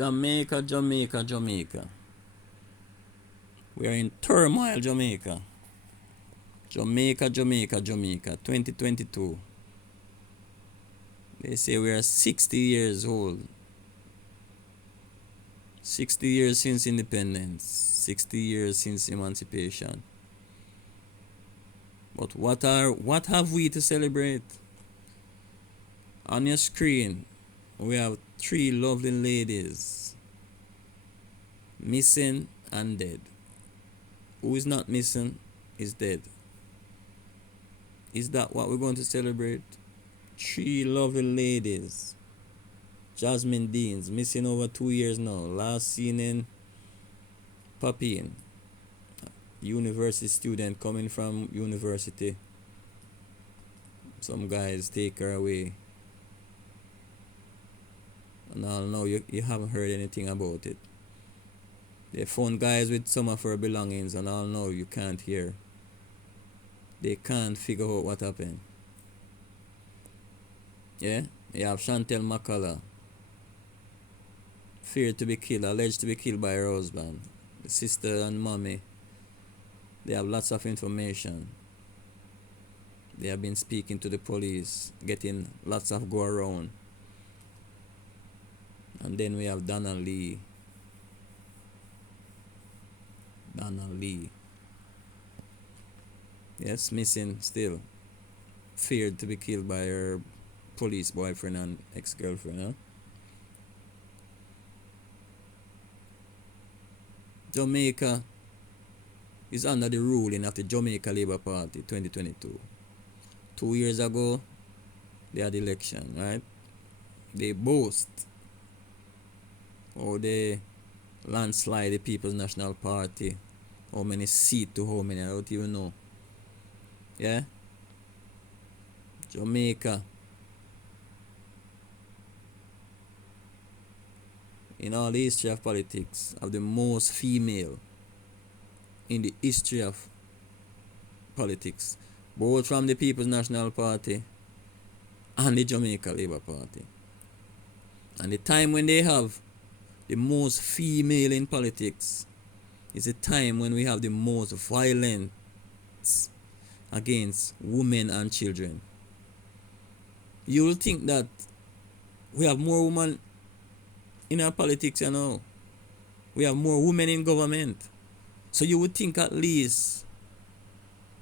Jamaica, Jamaica, Jamaica. We are in turmoil, Jamaica. Jamaica, Jamaica, Jamaica. 2022. They say we are 60 years old. 60 years since independence. 60 years since emancipation. But what have we to celebrate? On your screen, we have 3 lovely ladies missing and dead. Who is not missing is dead. Is that what we're going to celebrate? 3 lovely ladies. Jasmine Deans, missing over 2 years now. Last seen in Papine. University student coming from university. Some guys take her away. And all now you haven't heard anything about it. They found guys with some of her belongings, and all now you can't hear. They can't figure out what happened. Yeah? You have Chantel McCullough, feared to be killed, alleged to be killed by her husband. The sister and mommy, they have lots of information. They have been speaking to the police, getting lots of go around. And then we have Donna Lee. Donna Lee. Yes, missing still. Feared to be killed by her police boyfriend and ex-girlfriend. Huh? Jamaica is under the ruling of the Jamaica Labour Party 2022. 2 years ago, they had election, right? They boast or they landslide the People's National Party. How many seats to how many, I don't even know. Yeah? Jamaica. In all the history of politics, have the most female in the history of politics, both from the People's National Party and the Jamaica Labour Party. And the time when they have the most female in politics is a time when we have the most violence against women and children. You will think that we have more women in our politics, you know. We have more women in government. So you would think at least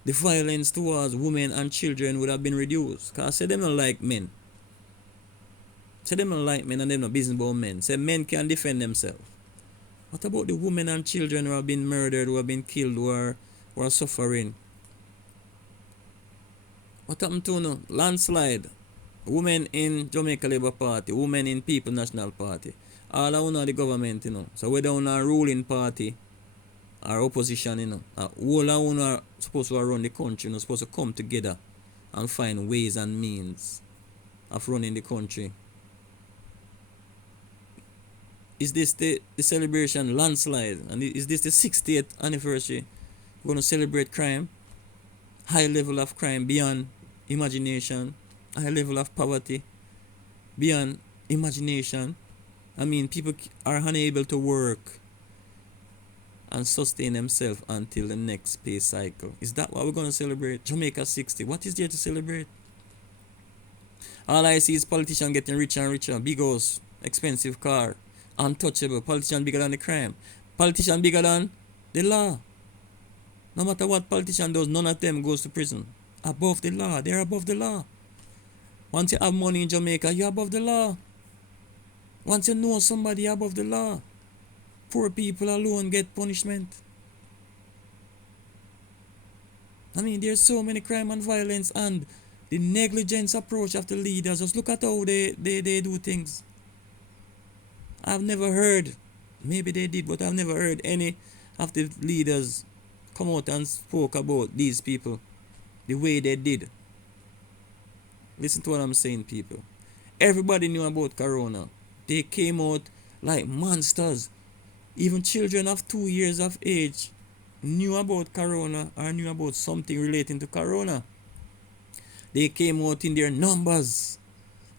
the violence towards women and children would have been reduced. Because I say them don't like men. Say them don't like men and them not business about men. Say men can defend themselves. What about the women and children who have been murdered, who have been killed, who are suffering? What happened to no? Landslide. Women in Jamaica Labour Party, women in People National Party. All of the government, you know. So whether on a ruling party or opposition, you know, all of them are supposed to run the country, you know, supposed to come together and find ways and means of running the country. Is this the celebration landslide? And is this the 60th anniversary? We're going to celebrate crime, high level of crime beyond imagination, high level of poverty beyond imagination. I mean, people are unable to work and sustain themselves until the next pay cycle. Is that what we're going to celebrate? Jamaica 60. What is there to celebrate? All I see is politicians getting richer and richer. Big house, expensive car, untouchable. Politician bigger than the crime. Politician bigger than the law. No matter what politician does, none of them goes to prison. Above the law. They're above the law. Once you have money in Jamaica, you're above the law. Once you know somebody, you're above the law. Poor people alone get punishment. I mean, there's so many crime and violence and the negligence approach of the leaders. Just look at how they do things. I've never heard, maybe they did, but I've never heard any of the leaders come out and spoke about these people the way they did. Listen to what I'm saying, people. Everybody knew about Corona. They came out like monsters. Even children of 2 years of age knew about Corona or knew about something relating to Corona. They came out in their numbers.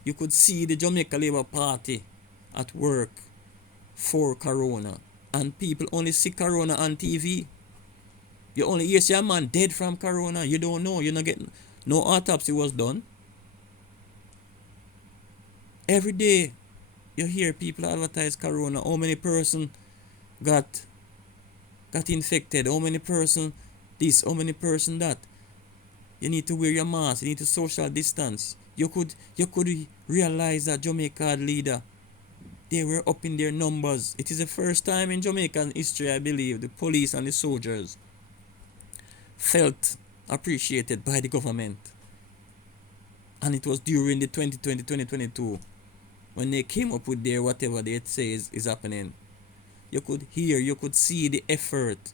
You could see the Jamaica Labour Party at work, for corona, and people only see corona on TV. You only hear say a man dead from corona. You don't know. You're not getting no autopsy was done. Every day you hear people advertise corona. How many person got infected? How many person this? How many person that? You need to wear your mask. You need to social distance. You could realize that Jamaica leader, they were up in their numbers. It is the first time in Jamaican history, I believe, the police and the soldiers felt appreciated by the government. And it was during the 2020-2022 when they came up with their whatever they say is happening. You could hear, you could see the effort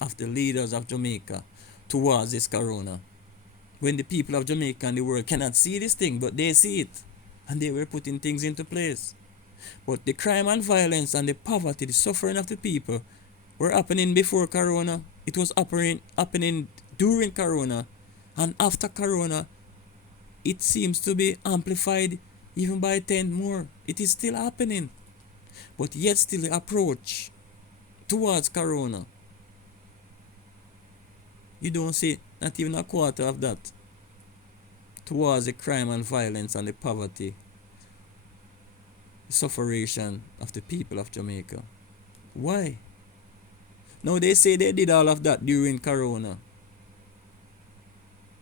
of the leaders of Jamaica towards this corona. When the people of Jamaica and the world cannot see this thing, but they see it. And they were putting things into place. But the crime and violence and the poverty, the suffering of the people were happening before corona. It was happening during corona. And after corona, it seems to be amplified even by 10 more. It is still happening. But yet still the approach towards corona, you don't see not even a quarter of that towards the crime and violence and the poverty, the suffering of the people of Jamaica. Why? Now they say they did all of that during corona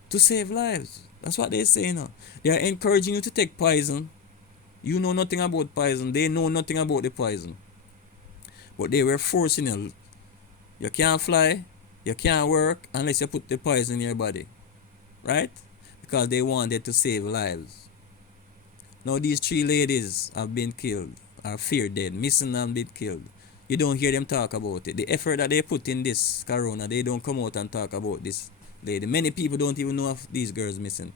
to save lives. That's what they say now. They are encouraging you to take poison. You know nothing about poison. They know nothing about the poison. But they were forcing you. You can't fly. You can't work unless you put the poison in your body. Right? Because they wanted to save lives. Now these 3 ladies have been killed. Are feared dead. Missing and been killed. You don't hear them talk about it. The effort that they put in this corona, they don't come out and talk about this lady. Many people don't even know of these girls missing.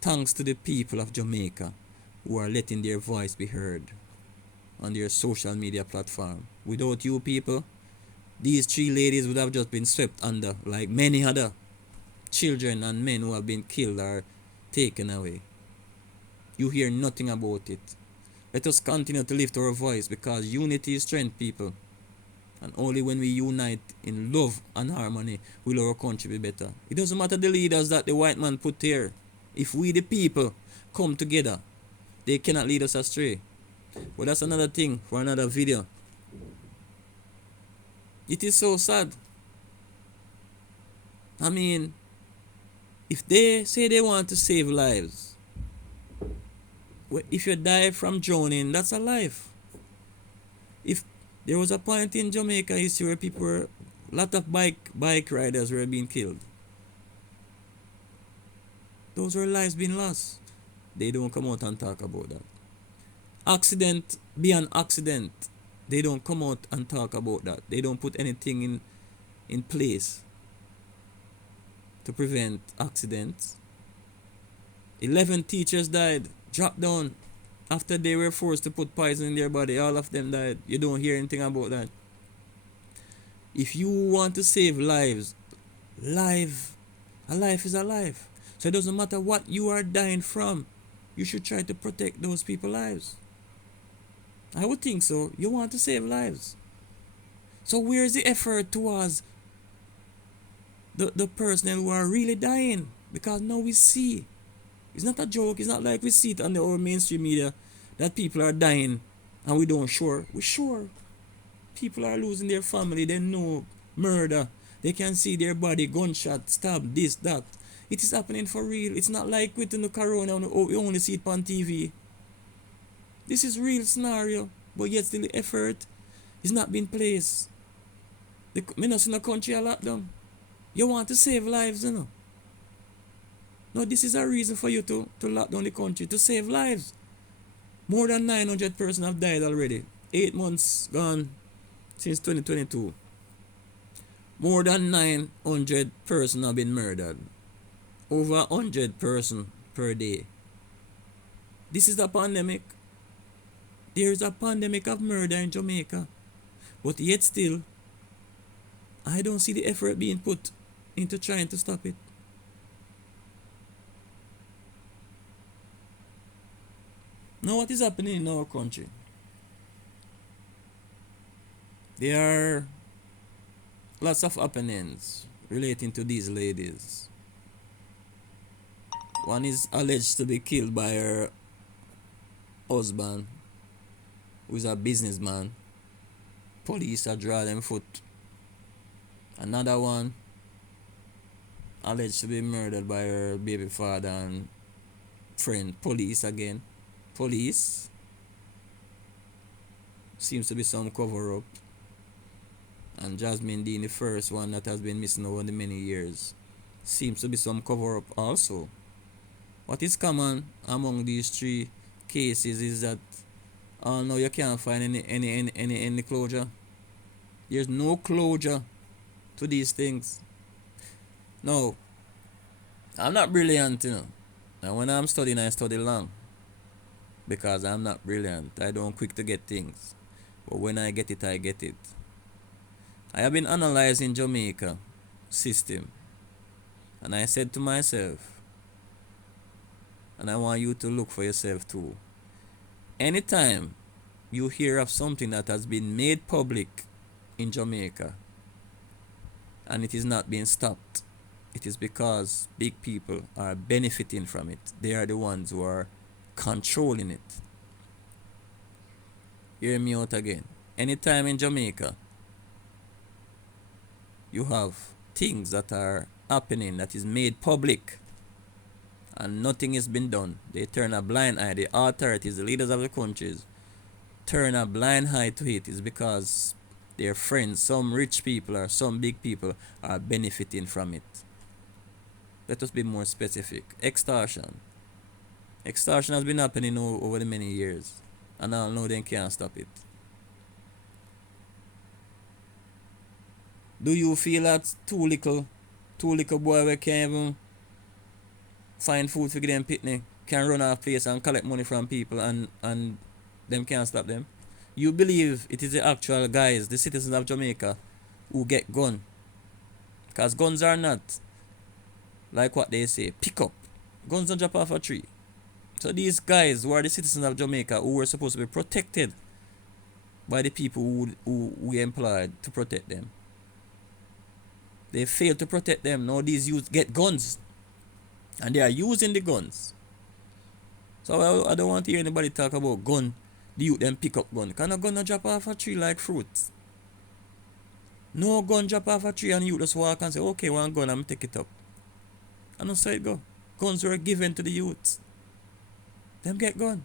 Thanks to the people of Jamaica who are letting their voice be heard on their social media platform. Without you people, these 3 ladies would have just been swept under like many other children and men who have been killed or taken away. You hear nothing about it. Let us continue to lift our voice because unity is strength, people. And only when we unite in love and harmony will our country be better. It doesn't matter the leaders that the white man put here. If we the people come together, they cannot lead us astray. But that's another thing for another video. It is so sad. I mean, if they say they want to save lives, if you die from drowning, that's a life. If there was a point in Jamaica history where people were, a lot of bike riders were being killed. Those were lives being lost. They don't come out and talk about that. Accident be an accident. They don't come out and talk about that. They don't put anything in place to prevent accidents. 11 teachers died, dropped down after they were forced to put poison in their body. All of them died. You don't hear anything about that. If you want to save lives, a life is a life. So it doesn't matter what you are dying from. You should try to protect those people's lives. I would think so. You want to save lives. So where's the effort towards the personnel who are really dying? Because now we see. It's not a joke. It's not like we see it on our mainstream media that people are dying and we don't sure. We're sure. People are losing their family. They know murder. They can see their body, gunshot, stab, this, that. It is happening for real. It's not like within the corona, we only see it on TV. This is real scenario, but yet still the effort is not being placed. Me not in the country a lockdown. You want to save lives, you know. No, this is a reason for you to lock down the country, to save lives. More than 900 persons have died already. 8 months gone since 2022. More than 900 persons have been murdered. Over 100 persons per day. This is the pandemic. There is a pandemic of murder in Jamaica. But yet still, I don't see the effort being put into trying to stop it. Now what is happening in our country? There are lots of happenings relating to these ladies. One is alleged to be killed by her husband, who is a businessman. Police are draw them foot. Another one alleged to be murdered by her baby father and friend. Police again. Police. Seems to be some cover up. And Jasmine Dean, the first one that has been missing over the many years. Seems to be some cover up also. What is common among these three cases is that no, you can't find any closure. There's no closure to these things. No, I'm not brilliant, And when I'm studying, I study long. Because I'm not brilliant. I don't quick to get things. But when I get it, I get it. I have been analyzing Jamaica system. And I said to myself, and I want you to look for yourself too. Anytime you hear of something that has been made public in Jamaica and it is not being stopped, it is because big people are benefiting from it. They are the ones who are controlling it. Hear me out again. Anytime in Jamaica you have things that are happening that is made public and nothing has been done, they turn a blind eye. The authorities, the leaders of the countries, turn a blind eye to it. Is because their friends, some rich people or some big people, are benefiting from it. Let us be more specific. Extortion. Extortion has been happening over the many years, and I know they can't stop it. Do you feel that two little boy we can't even find food for them picnic can run off place and collect money from people and them can't stop them? You believe it is the actual guys, the citizens of Jamaica, who get gun? Because guns are not like what they say, pick up. Guns don't drop off a tree. So these guys who are the citizens of Jamaica, who were supposed to be protected by the people who we employed to protect them, they failed to protect them. Now these youths get guns. And they are using the guns. So I don't want to hear anybody talk about gun. The youth them pick up gun. Can a gun not drop off a tree like fruits? No gun drop off a tree and you just walk and say, okay, one gun, I'm take it up. And that's how it go. Guns were given to the youths. Them get gun.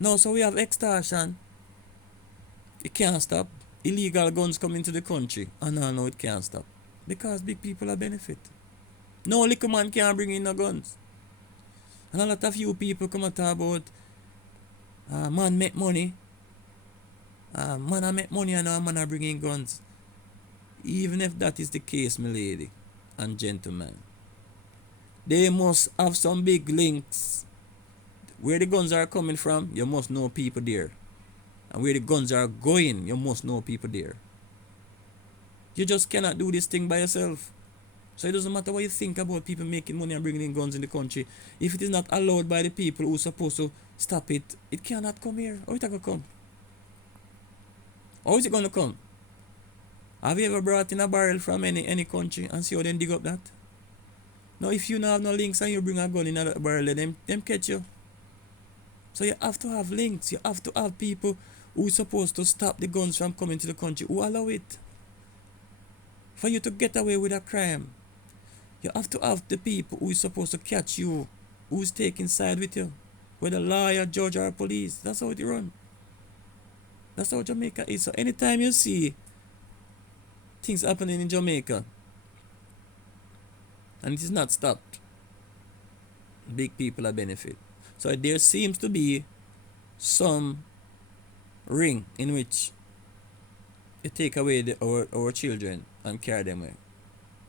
No, so we have extortion. It can't stop. Illegal guns come into the country. And no, it can't stop. Because big people are benefit. No little man can't bring in no guns. And a lot of you people come and talk about man make money. Man I make money and man I bring in guns. Even if that is the case, my lady and gentlemen, they must have some big links. Where the guns are coming from, you must know people there. And where the guns are going, you must know people there. You just cannot do this thing by yourself. So it doesn't matter what you think about people making money and bringing in guns in the country. If it is not allowed by the people who are supposed to stop it, it cannot come here. How is it going to come? How is it going to come? Have you ever brought in a barrel from any country and see how they dig up that? Now, if you don't have no links and you bring a gun in a barrel, them catch you. So you have to have links. You have to have people who are supposed to stop the guns from coming to the country, who allow it. For you to get away with a crime, you have to have the people who are supposed to catch you, who's taking side with you, whether lawyer, judge, or police. That's how it run. That's how Jamaica is. So anytime you see things happening in Jamaica and it is not stopped, big people are benefit. So there seems to be some ring in which you take away our children and carry them away.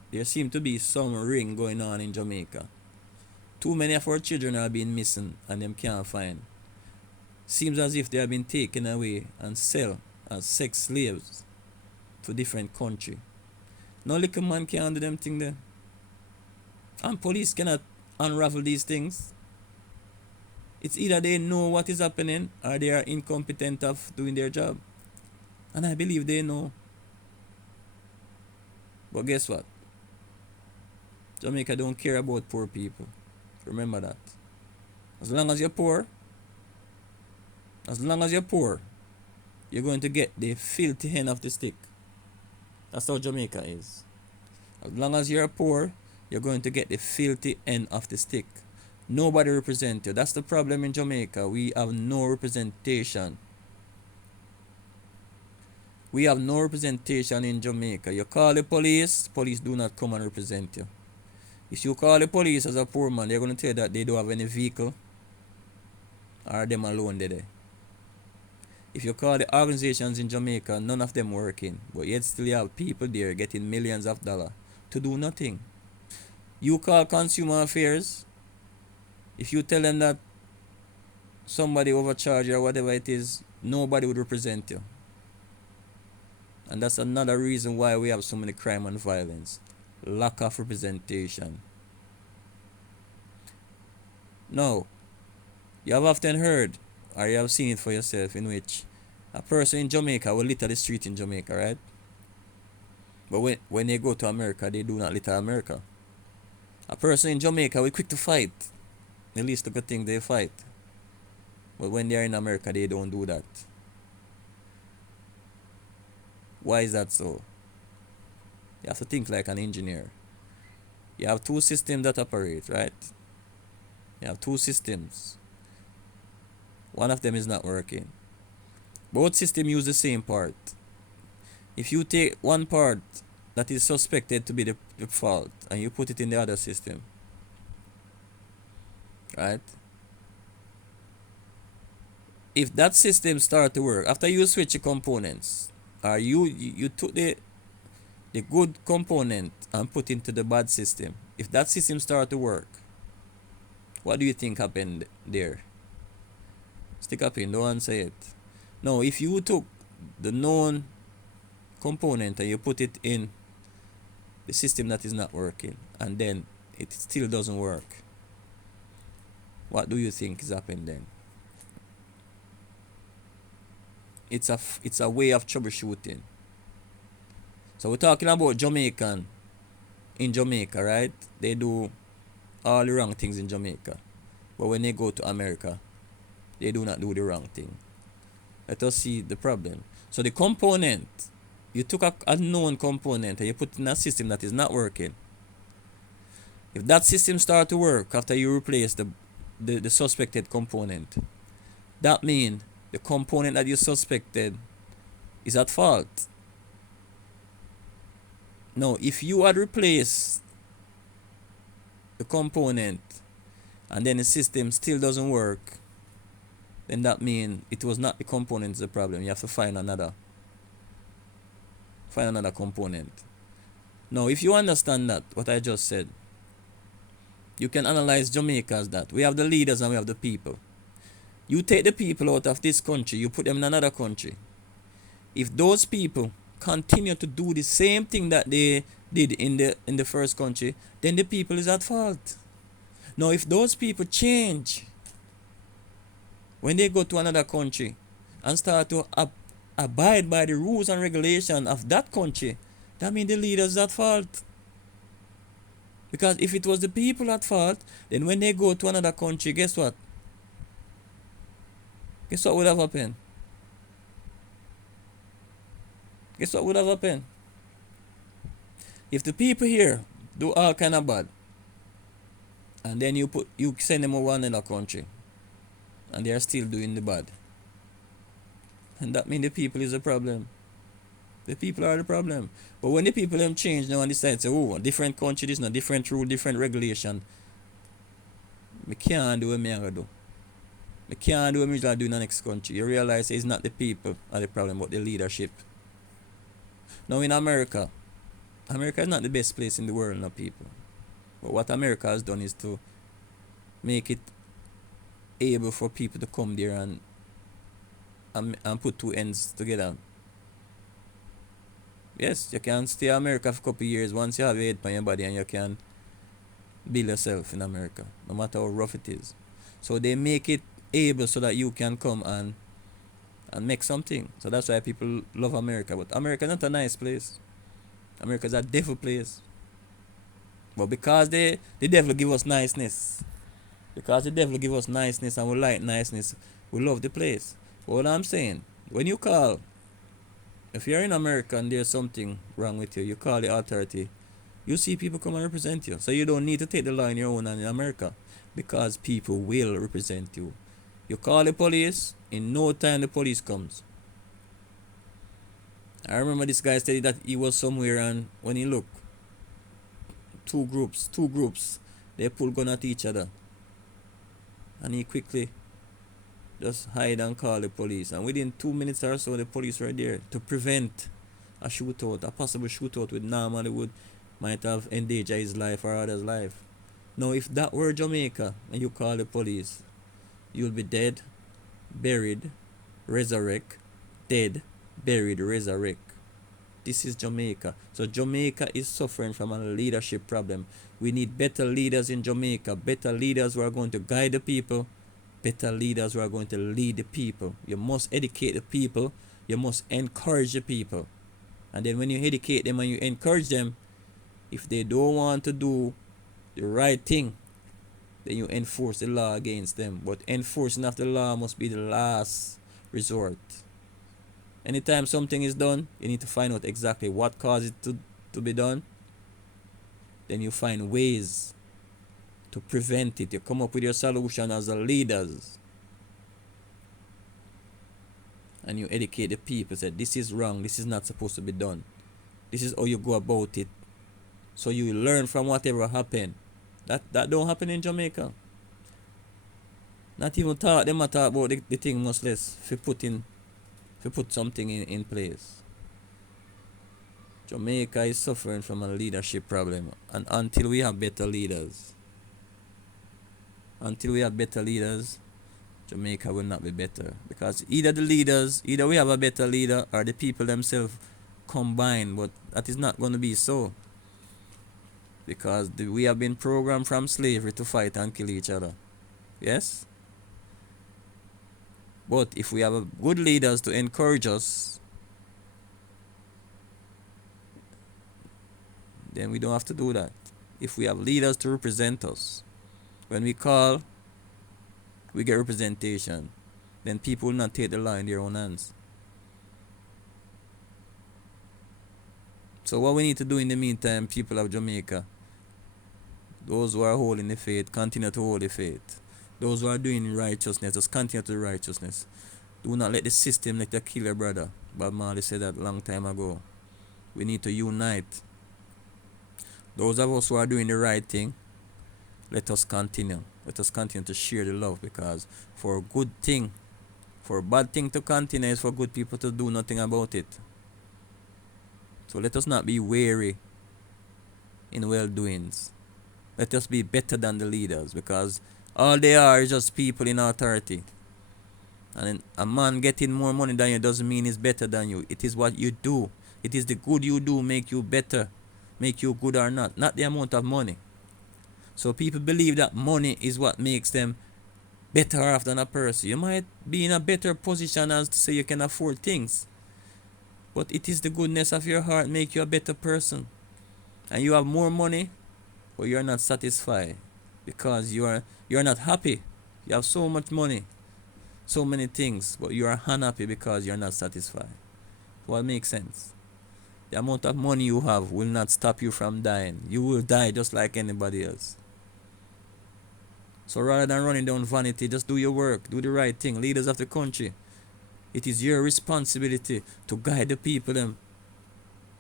There seems to be some ring going on in Jamaica. Too many of our children are being missing and them can't find. Seems as if they have been taken away and sold as sex slaves to different country. No little man can do them thing there. And police cannot unravel these things. It's either they know what is happening or they are incompetent of doing their job. And I believe they know. But guess what? Jamaica don't care about poor people. Remember that. As long as you're poor, as long as you're poor, you're going to get the filthy end of the stick. That's how Jamaica is. As long as you're poor, you're going to get the filthy end of the stick. Nobody represents you. That's the problem in Jamaica. We have no representation. We have no representation in Jamaica. You call the police, police do not come and represent you. If you call the police as a poor man, they're going to tell you that they don't have any vehicle or them alone there. If you call the organizations in Jamaica, none of them working, but yet still you have people there getting millions of dollars to do nothing. You call consumer affairs, if you tell them that somebody overcharged you or whatever it is, nobody would represent you. And that's another reason why we have so many crime and violence. Lack of representation. Now, you have often heard, or you have seen it for yourself, in which a person in Jamaica will litter the street in Jamaica, right? But when they go to America, they do not litter America. A person in Jamaica will quick to fight. The least of good thing they fight. But when they are in America, they don't do that. Why is that so? You have to think like an engineer. You have two systems that operate, right? You have two systems. One of them is not working. Both systems use the same part. If you take one part that is suspected to be the fault and you put it in the other system, right? If that system start to work, after you switch the components, or you took the good component and put into the bad system, if that system start to work, what do you think happened there? Stick up in, don't answer it. No, if you took the known component and you put it in the system that is not working, and then it still doesn't work, what do you think is happening then? It's a way of troubleshooting. So we're talking about Jamaican in Jamaica, right? They do all the wrong things in Jamaica, but when they go to America, they do not do the wrong thing. Let us see the problem. So the component, you took a known component and you put in a system that is not working. If that system start to work after you replace the suspected component, that means the component that you suspected is at fault. Now, if you had replaced the component and then the system still doesn't work, then that means it was not the component is the problem. You have to find another component. Now, if you understand that, what I just said, you can analyze Jamaica as that. We have the leaders and we have the people. You take the people out of this country, you put them in another country. If those people continue to do the same thing that they did in the first country, then the people is at fault. Now, if those people change when they go to another country and start to abide by the rules and regulations of that country, that means the leaders at fault. Because if it was the people at fault, then when they go to another country, guess what? Guess what would have happened? Guess what would have happened? If the people here do all kind of bad, and then you send them over another country, and they are still doing the bad, and that means the people is the problem. The people are the problem. But when the people them change now and decide to say, oh, different country, this no different rule, different regulation, me can't do what me gonna do. Me can't do what me gonna do in the next country. You realize it's not the people are the problem, but the leadership. Now in America is not the best place in the world, no people. But what America has done is to make it able for people to come there and put two ends together. Yes, you can stay in America for a couple of years once you have your head on your body and you can build yourself in America, no matter how rough it is. So they make it able so that you can come and and make something. So that's why people love America. But America is not a nice place. America is a devil place. But because the devil give us niceness, because the devil give us niceness and we like niceness, we love the place. But what I'm saying, when you call, if you're in America and there's something wrong with you, you call the authority, you see people come and represent you. So you don't need to take the law in your own hand in America, because people will represent you. You call the police, in no time the police comes. I remember this guy said that he was somewhere, and when he looked, two groups, they pull gun at each other. And he quickly just hide and call the police. And within 2 minutes or so, the police were there to prevent a shootout, a possible shootout with normally would might have endangered his life or others' life. Now, if that were Jamaica and you call the police, you'll be dead, buried, resurrect, dead, buried, resurrect. This is Jamaica. So Jamaica is suffering from a leadership problem. We need better leaders in Jamaica, better leaders who are going to guide the people, better leaders who are going to lead the people. You must educate the people, you must encourage the people. And then when you educate them and you encourage them, if they don't want to do the right thing, then you enforce the law against them. But enforcing of the law must be the last resort. Anytime something is done, you need to find out exactly what caused it to be done. Then you find ways to prevent it. You come up with your solution as the leaders. And you educate the people. Say, this is wrong. This is not supposed to be done. This is how you go about it. So you learn from whatever happened. That don't happen in Jamaica. Not even talk. They might talk about the thing much less. If you put something in place. Jamaica is suffering from a leadership problem. And until we have better leaders, Jamaica will not be better. Because either we have a better leader or the people themselves combine. But that is not going to be so. Because we have been programmed from slavery to fight and kill each other. Yes? But if we have good leaders to encourage us, then we don't have to do that. If we have leaders to represent us, when we call, we get representation. Then people will not take the law in their own hands. So what we need to do in the meantime, people of Jamaica, those who are holding the faith, continue to hold the faith. Those who are doing righteousness, just continue to do righteousness. Do not let the system let you kill your brother. Bob Marley said that a long time ago. We need to unite. Those of us who are doing the right thing, let us continue. Let us continue to share the love, because for a good thing, for a bad thing to continue is for good people to do nothing about it. So let us not be weary in well-doings. Let us be better than the leaders, because all they are is just people in authority. And a man getting more money than you doesn't mean he's better than you. It is what you do. It is the good you do make you better, make you good or not the amount of money. So people believe that money is what makes them better off than a person. You might be in a better position as to say you can afford things, but it is the goodness of your heart make you a better person. And you have more money, but you're not satisfied, because you're not happy. You have so much money, so many things, but you are unhappy because you're not satisfied. What makes sense? The amount of money you have will not stop you from dying. You will die just like anybody else. So rather than running down vanity, just do your work, do the right thing. Leaders of the country, it is your responsibility to guide the people them.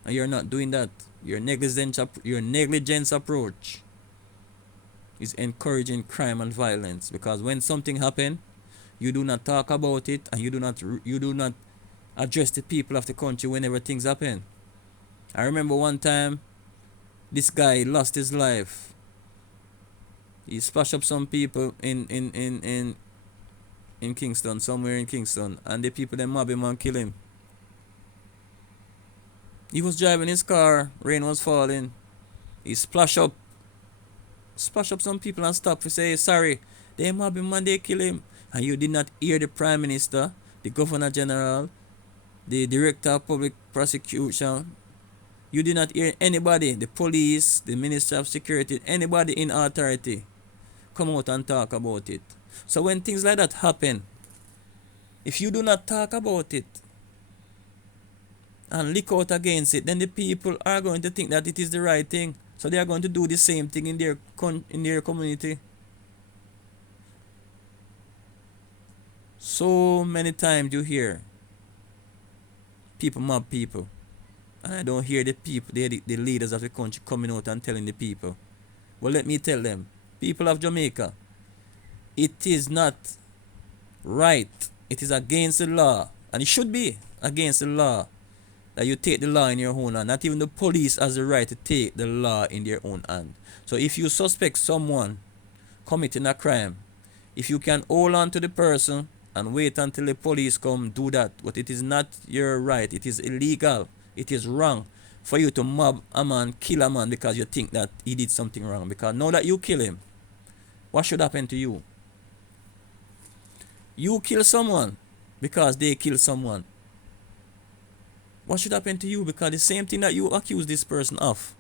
And you're not doing that. Your negligence approach is encouraging crime and violence, because when something happens, you do not talk about it, and you do not address the people of the country whenever things happen. I remember one time this guy lost his life. He splashed up some people in Kingston, somewhere in Kingston, and the people them mob him and kill him. He was driving his car, rain was falling. He splashed up some people and stopped to say sorry. They mob him and they kill him. And you did not hear the Prime Minister, the Governor General, the Director of Public Prosecution. You did not hear anybody, the police, the Minister of Security, anybody in authority come out and talk about it. So when things like that happen, if you do not talk about it and lick out against it, then the people are going to think that it is the right thing. So they are going to do the same thing in their community. So many times you hear people mob people, and I don't hear the people, the leaders of the country coming out and telling the people. Well, let me tell them, people of Jamaica, it is not right. It is against the law, and it should be against the law, that you take the law in your own hand. Not even the police has the right to take the law in their own hand. So if you suspect someone committing a crime, if you can hold on to the person and wait until the police come, do that. But it is not your right. It is illegal. It is wrong for you to mob a man, kill a man because you think that he did something wrong. Because now that you kill him, what should happen to you? You kill someone because they kill someone. What should happen to you? Because the same thing that you accuse this person of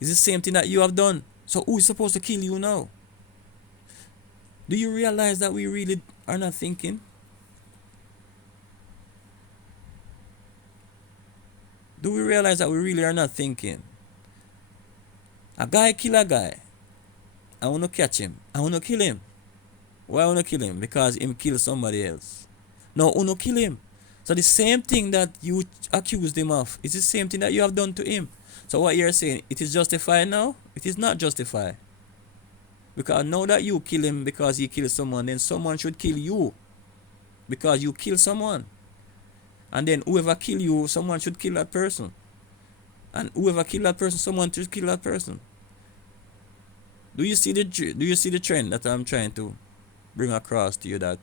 is the same thing that you have done. So who is supposed to kill you now? Do you realize that we really are not thinking? Do we realize that we really are not thinking? A guy kill a guy. I want to catch him. I want to kill him. Why I want to kill him? Because him kill somebody else. No, I want to kill him. So the same thing that you accused him of is the same thing that you have done to him. So what you're saying, it is justified now? It is not justified. Because now that you kill him because he killed someone, then someone should kill you because you kill someone. And then whoever kill you, someone should kill that person. And whoever kill that person, someone should kill that person. Do you see the trend that I'm trying to bring across to you? That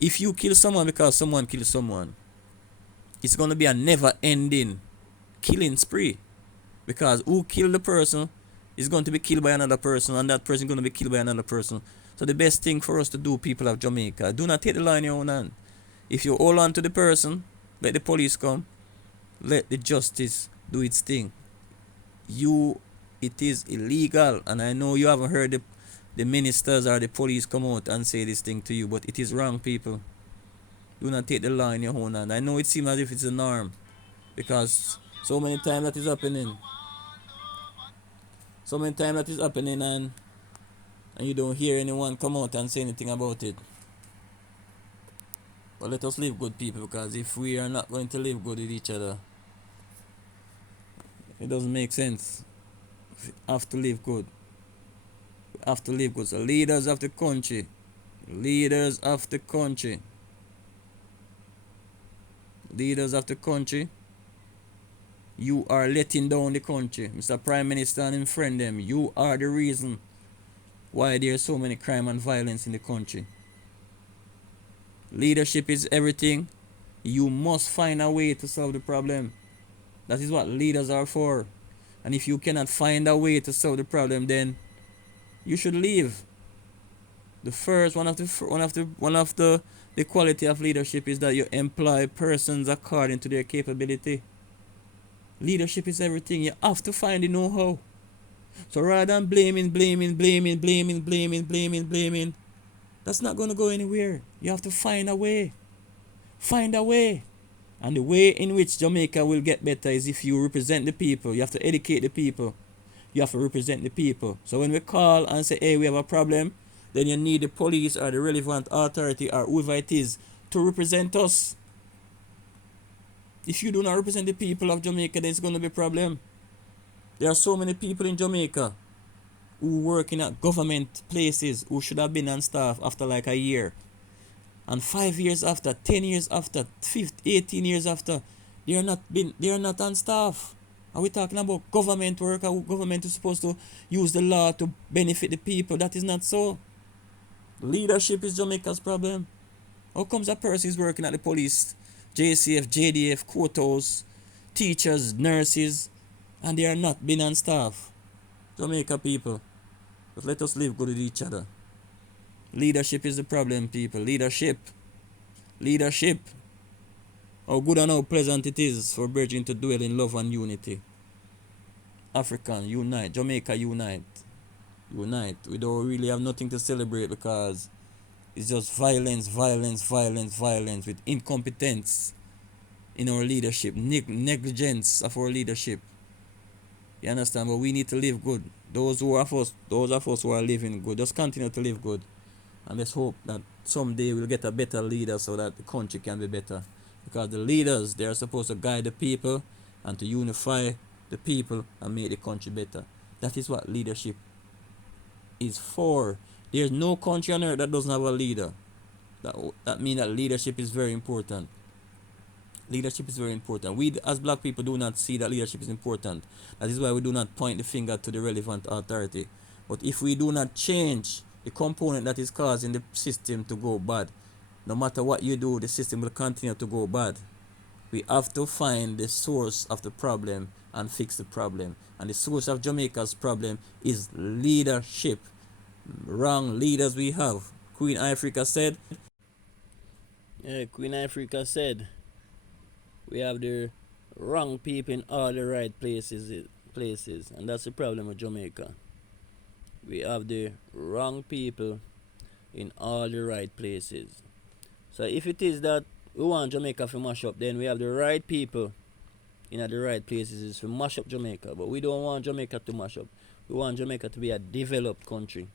if you kill someone because someone kills someone, it's going to be a never-ending killing spree. Because who killed the person is going to be killed by another person, and that person is going to be killed by another person. So the best thing for us to do, people of Jamaica, do not take the law in your own hand. If you hold on to the person, let the police come, let the justice do its thing. It is illegal, and I know you haven't heard the ministers or the police come out and say this thing to you, but it is wrong, people. Do not take the law in your own hand. I know it seems as if it's a norm, because so many times that is happening. So many times that is happening, and you don't hear anyone come out and say anything about it. But let us live good, people, because if we are not going to live good with each other, it doesn't make sense. We have to live good. We have to live good. So leaders of the country, leaders of the country, you are letting down the country. Mr. Prime Minister and his friend them, you are the reason why there's so many crime and violence in the country. Leadership is everything. You must find a way to solve the problem. That is what leaders are for. And if you cannot find a way to solve the problem, then you should leave. The first one of the quality of leadership is that you employ persons according to their capability. Leadership is everything. You have to find the know-how. So rather than blaming, that's not going to go anywhere. You have to find a way. Find a way. And the way in which Jamaica will get better is if you represent the people. You have to educate the people. You have to represent the people. So when we call and say, hey, we have a problem, then you need the police or the relevant authority or whoever it is to represent us. If you do not represent the people of Jamaica, then it's going to be a problem. There are so many people in Jamaica who work in government places who should have been on staff after like a year. And 5 years after, 10 years after, 18 years after, they are not on staff. Are we talking about government work? Government is supposed to use the law to benefit the people. That is not so. Leadership is Jamaica's problem. How comes a person is working at the police, JCF, JDF, courthouse, teachers, nurses, and they are not being on staff? Jamaica people, but let us live good with each other. Leadership is the problem, people. Leadership. How good and how pleasant it is for brethren to dwell in love and unity. African, unite. Jamaica, unite. Unite. We don't really have nothing to celebrate because it's just violence, violence, violence, violence with incompetence in our leadership, negligence of our leadership. You understand? But we need to live good. Those of us who are living good, just continue to live good. And let's hope that someday we'll get a better leader so that the country can be better. Because the leaders, they are supposed to guide the people and to unify the people and make the country better. That is what leadership is for. There's no country on earth that doesn't have a leader. That means that leadership is very important. Leadership is very important. We as black people do not see that leadership is important. That is why we do not point the finger to the relevant authority. But if we do not change the component that is causing the system to go bad, no matter what you do, the system will continue to go bad. We have to find the source of the problem and fix the problem. And the source of Jamaica's problem is leadership. Wrong leaders we have. Queen Africa said, we have the wrong people in all the right places, and that's the problem with Jamaica. We have the wrong people in all the right places. So if it is that we want Jamaica to mash up, then we have the right people in the right places to mash up Jamaica. But we don't want Jamaica to mash up. We want Jamaica to be a developed country.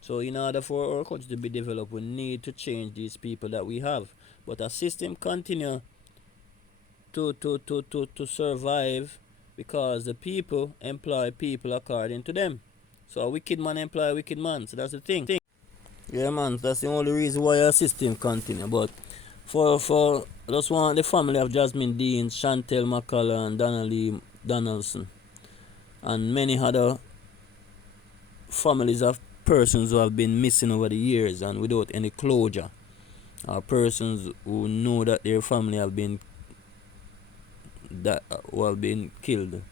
So in order for our country to be developed, we need to change these people that we have. But a system continue to survive because the people employ people according to them. So a wicked man employ a wicked man. So that's the thing. Yeah, man, that's the only reason why our system continue. But for just want the family of Jasmine Dean, Chantel McCullough, and Donnelly Donaldson, and many other families of persons who have been missing over the years and without any closure, or persons who know that their family have been killed.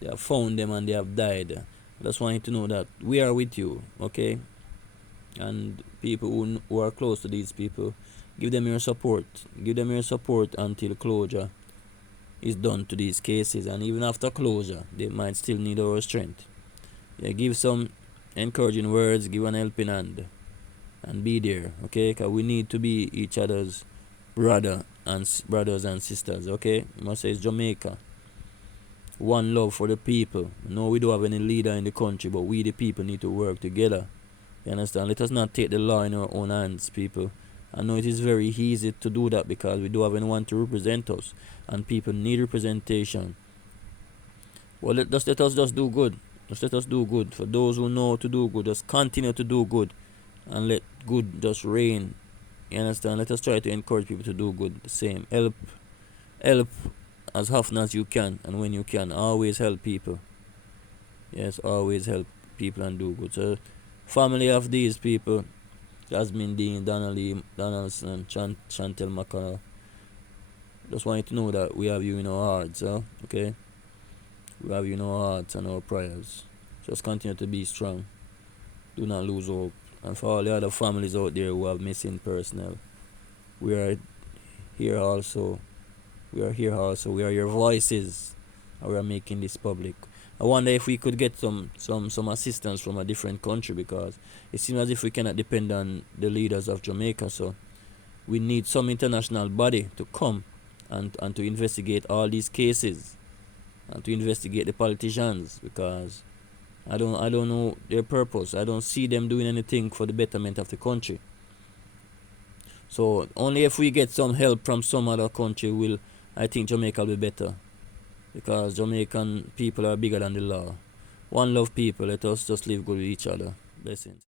They have found them and they have died. I just want you to know that we are with you, okay? And people who are close to these people, give them your support. Give them your support until closure is done to these cases. And even after closure, they might still need our strength. Yeah, give some encouraging words, give an helping hand, and be there, okay? Because we need to be each other's brothers and sisters, okay? You must say it's Jamaica. One love for the people. No, we don't have any leader in the country, but we the people need to work together. You understand? Let us not take the law in our own hands, people. I know it is very easy to do that because we don't have anyone to represent us, and people need representation. Well, let us just do good. Just let us do good. For those who know to do good, just continue to do good, and let good just reign. You understand? Let us try to encourage people to do good. The same. Help as often as you can, and when you can, always help people. Yes, always help people and do good. So, family of these people, Jasmine Dean, Donnelly Donaldson, Chantel McConnell, just want you to know that we have you in our hearts, okay? We have you in our hearts and our prayers. Just continue to be strong. Do not lose hope. And for all the other families out there who have missing personnel, we are here also. We are your voices, and we are making this public. I wonder if we could get some assistance from a different country, because it seems as if we cannot depend on the leaders of Jamaica. So we need some international body to come and to investigate all these cases and to investigate the politicians, because I don't know their purpose. I don't see them doing anything for the betterment of the country. So only if we get some help from some other country I think Jamaica will be better, because Jamaican people are bigger than the law. One love people. Let us just live good with each other. Blessings.